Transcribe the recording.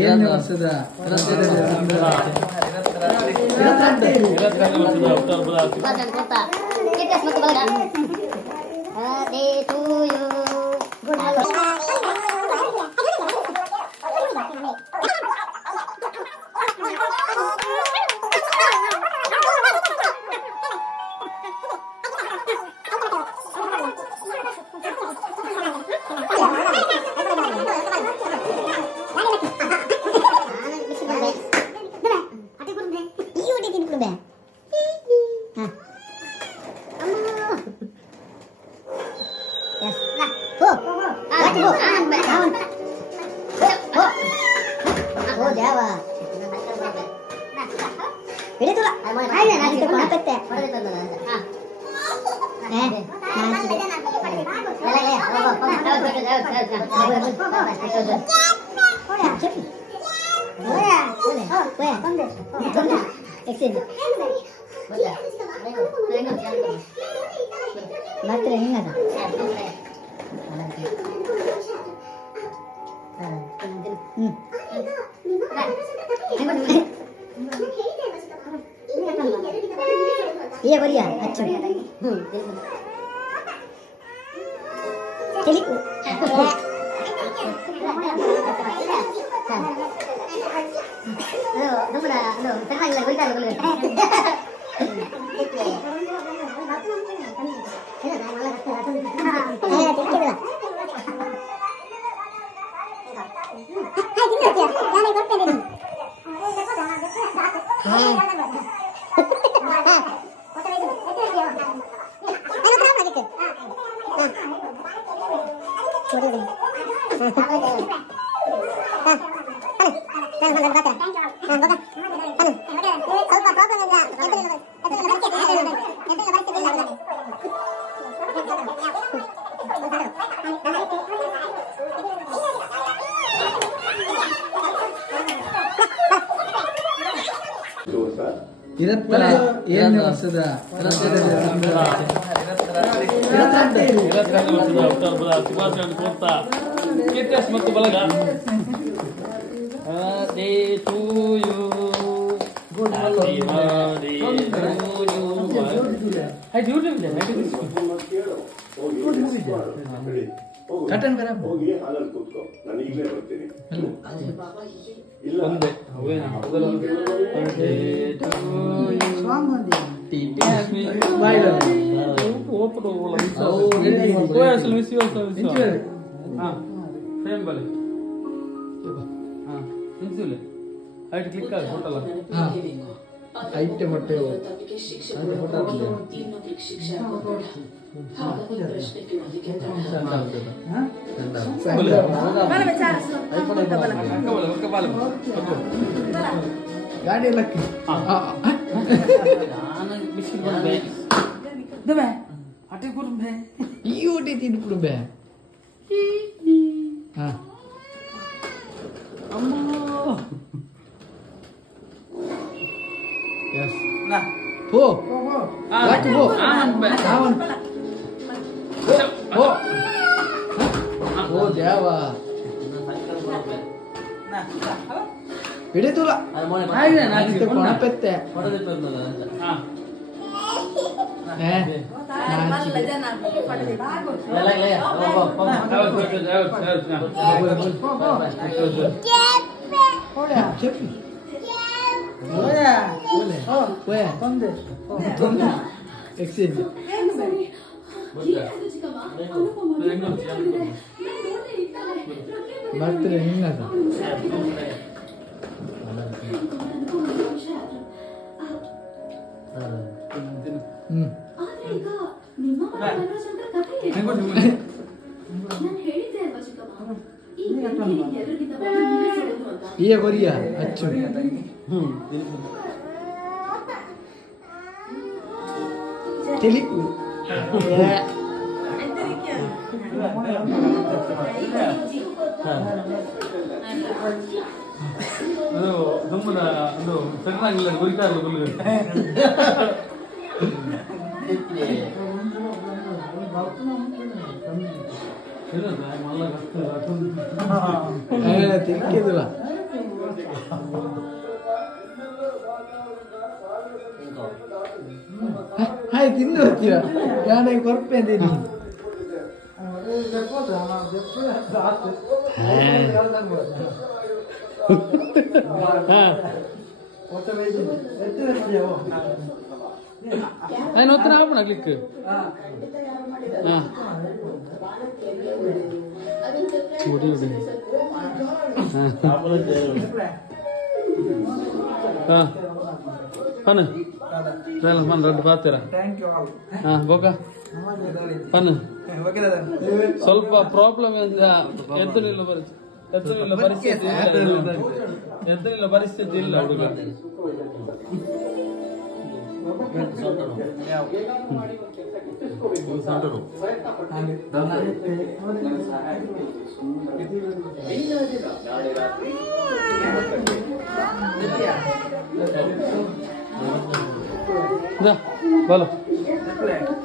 ಏಳನೇ ವರ್ಷದ ये बढ़िया अच्छा चलिए ಏಳನೇ ವರ್ಷದ ಮತ್ತು ಬಲಗ ಕಟನ್ ಬರ ಹೋಗಿ ಹಾಲಲ್ಲಿ ಕೂತ್ಕೋ ನಾನು ಈಗಲೇ ಬರ್ತೀನಿ ಒಂದೇ ಕ್ಲಿಕ್ ಆಗ ಫೋಟೋ ಐಟೆ ಮೊಟ್ಟೆ ಗಾಡಿ ಎಲ್ಲ ಈ Ooty ತಿನ್ಬಿಡುಬೆ Yes. Nah. Po. Lagi po. Aman. Po. Oh, Jawa. Nah. Video tu lah. Ayo nanti kona pette. Exchange. ಬರ್ತಾರೆ ಹಿಂಗದ ये बढ़िया अच्छा चलिए ಅದು ನಮ್ಮನ ಅದು ಸಣ್ಣಾಗಿಲ್ಲ ಗುರಿತಾ ಇಲ್ಲ ಗುಲ್ಲು ತಿಕ್ಕಿದಿಲ್ಲ ಹಾಯ್ ತಿಂದು ಹೋಗ್ತೀಯ ಗಾಡಿಗೆ ಕೊರಪೆ ಅಂತೀನಿ ಒತ್ತನ ಆಪಣ ಕ್ಲಿಕ್ ಪನ್ ಪನ್ ರದ್ದು ಪಾತೀರ ಬೋಕ ಪನ್ ಸ್ವಲ್ಪ ಪ್ರಾಬ್ಲಮ್ ಎತ್ತಲಿಲ್ಲ ಪರಿಸ್ಥಿತಿ ಇಲ್ಲ ಹುಡುಗ बोलो